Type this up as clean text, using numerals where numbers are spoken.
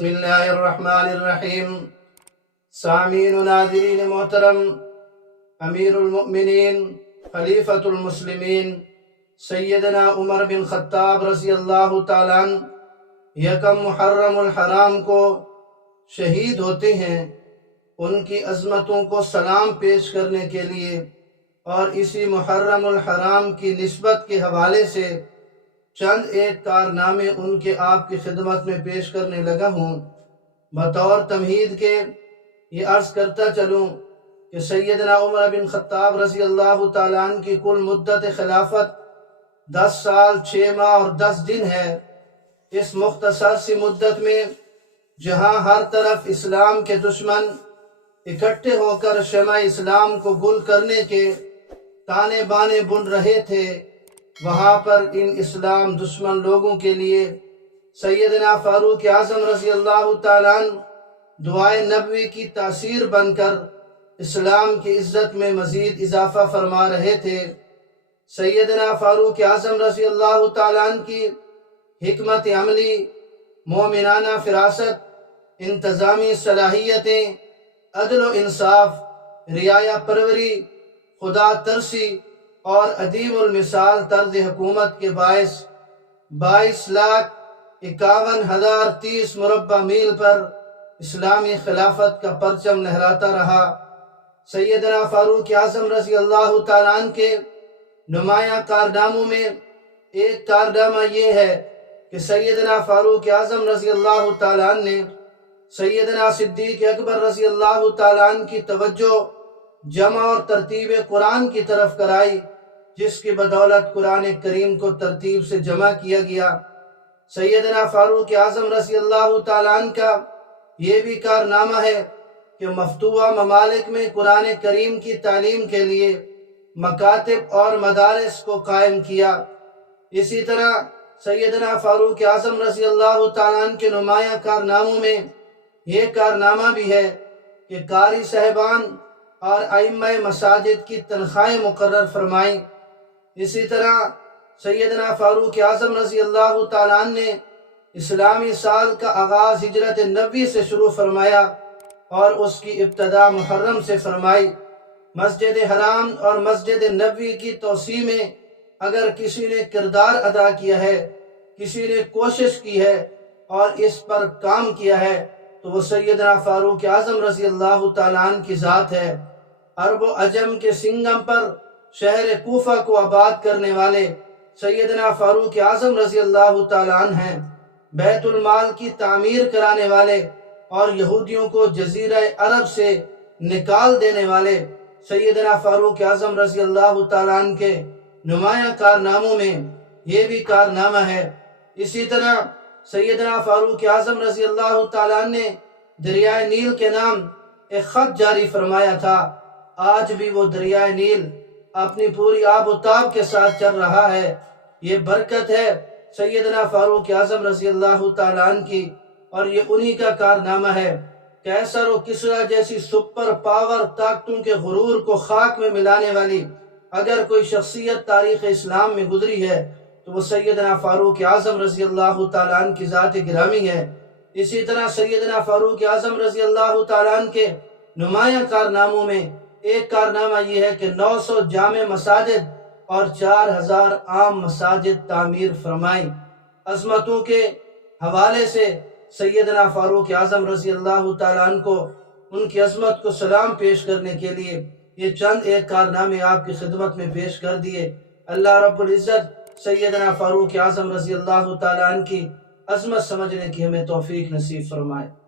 بسم اللہ الرحمن الرحیم۔ سامعین و ناظرین محترم، امیر المؤمنین خلیفۃ المسلمین سیدنا عمر بن خطاب رضی اللہ تعالیٰ عنہ یکم محرم الحرام کو شہید ہوتے ہیں۔ ان کی عظمتوں کو سلام پیش کرنے کے لیے اور اسی محرم الحرام کی نسبت کے حوالے سے چند ایک کارنامے ان کے آپ کی خدمت میں پیش کرنے لگا ہوں۔ بطور تمہید کے یہ عرض کرتا چلوں کہ سیدنا عمر بن خطاب رضی اللہ تعالیٰ عنہ کی کل مدت خلافت 10 سال 6 ماہ اور 10 دن ہے۔ اس مختصر سی مدت میں جہاں ہر طرف اسلام کے دشمن اکٹھے ہو کر شمع اسلام کو گل کرنے کے تانے بانے بن رہے تھے، وہاں پر ان اسلام دشمن لوگوں کے لیے سیدنا فاروق اعظم رضی اللہ تعالیٰ عنہ دعائے نبوی کی تاثیر بن کر اسلام کی عزت میں مزید اضافہ فرما رہے تھے۔ سیدنا فاروق اعظم رضی اللہ تعالیٰ عنہ کی حکمت عملی، مومنانہ فراست، انتظامی صلاحیتیں، عدل و انصاف، رعایا پروری، خدا ترسی اور عدیم المثال طرز حکومت کے باعث 22,51,030 مربع میل پر اسلامی خلافت کا پرچم لہراتا رہا۔ سیدنا فاروق اعظم رضی اللہ تعالیٰ عنہ کے نمایاں کارناموں میں ایک کارنامہ یہ ہے کہ سیدنا فاروق اعظم رضی اللہ تعالیٰ عنہ نے سیدنا صدیق اکبر رضی اللہ تعالیٰ عنہ کی توجہ جمع اور ترتیب قرآن کی طرف کرائی، جس کی بدولت قرآن کریم کو ترتیب سے جمع کیا گیا۔ سیدنا فاروق اعظم رضی اللہ تعالیٰ عنہ کا یہ بھی کارنامہ ہے کہ مفتوحہ ممالک میں قرآن کریم کی تعلیم کے لیے مکاتب اور مدارس کو قائم کیا۔ اسی طرح سیدنا فاروق اعظم رضی اللہ تعالیٰ عنہ کے نمایاں کارناموں میں یہ کارنامہ بھی ہے کہ قاری صاحبان اور ائمہ مساجد کی تنخواہیں مقرر فرمائیں۔ اسی طرح سیدنا فاروق اعظم رضی اللہ تعالیٰ عنہ نے اسلامی سال کا آغاز ہجرت نبوی سے شروع فرمایا اور اس کی ابتدا محرم سے فرمائی۔ مسجد حرام اور مسجد نبوی کی توسیع میں اگر کسی نے کردار ادا کیا ہے، کسی نے کوشش کی ہے اور اس پر کام کیا ہے، تو وہ سیدنا فاروق اعظم رضی اللہ تعالیٰ عنہ کی ذات ہے۔ عرب و عجم کے سنگم پر شہر کوفہ کو آباد کرنے والے سیدنا فاروق اعظم رضی اللہ تعالیٰ عنہ ہیں۔ بیت المال کی تعمیر کرانے والے اور یہودیوں کو جزیرہ عرب سے نکال دینے والے سیدنا فاروق اعظم رضی اللہ تعالیٰ عنہ کے نمایاں کارناموں میں یہ بھی کارنامہ ہے۔ اسی طرح سیدنا فاروق اعظم رضی اللہ تعالیٰ عنہ نے دریائے نیل کے نام ایک خط جاری فرمایا تھا۔ آج بھی وہ دریائے نیل اپنی پوری آب و تاب کے ساتھ چل رہا ہے۔ یہ برکت ہے سیدنا فاروق اعظم رضی اللہ تعالیٰ عنہ کی، اور یہ انہی کا کارنامہ ہے۔ کیسر و کسریٰ جیسی سپر پاور طاقتوں کے غرور کو خاک میں ملانے والی اگر کوئی شخصیت تاریخ اسلام میں گزری ہے تو وہ سیدنا فاروق اعظم رضی اللہ تعالیٰ عنہ کی ذات گرامی ہے۔ اسی طرح سیدنا فاروق اعظم رضی اللہ تعالیٰ عنہ کے نمایاں کارناموں میں ایک کارنامہ یہ ہے کہ 900 جامع مساجد اور 4000 عام مساجد تعمیر فرمائیں۔ عظمتوں کے حوالے سے سیدنا فاروق اعظم رضی اللہ تعالیٰ عنہ کو ان کی عظمت کو سلام پیش کرنے کے لیے یہ چند ایک کارنامے آپ کی خدمت میں پیش کر دیے۔ اللہ رب العزت سیدنا فاروق اعظم رضی اللہ تعالیٰ عنہ کی عظمت سمجھنے کی ہمیں توفیق نصیب فرمائے۔